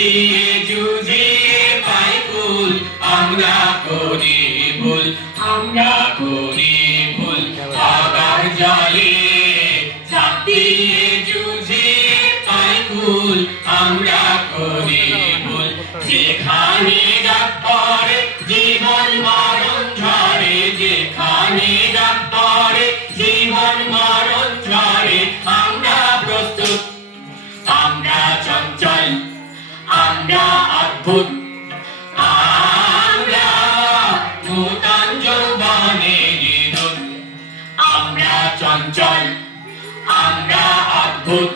দিয়ে যুঝিয়ে পাই কুল, আমরা করি ভুল, আমরা করি ভুল। আবার জলে ঝাঁপ দিয়ে যুঝিয়ে পাই কুল, আমরা করি ভুল। যেখানে ডাক পড়ে জীবন মরণ ঝরে, যেখানে ডাক পড়ে জীবন মরণ ঝরে, আমরা প্রস্তুত, আমরা চঞ্চল, আমরা অদ্ভুত, আমরা নূতন যৌবনের দূত। আমরা চঞ্চল, আমরা অদ্ভুত,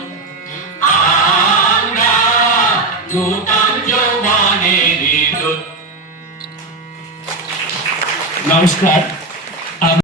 আমরা নূতন যৌবনের দূত। নমস্কার।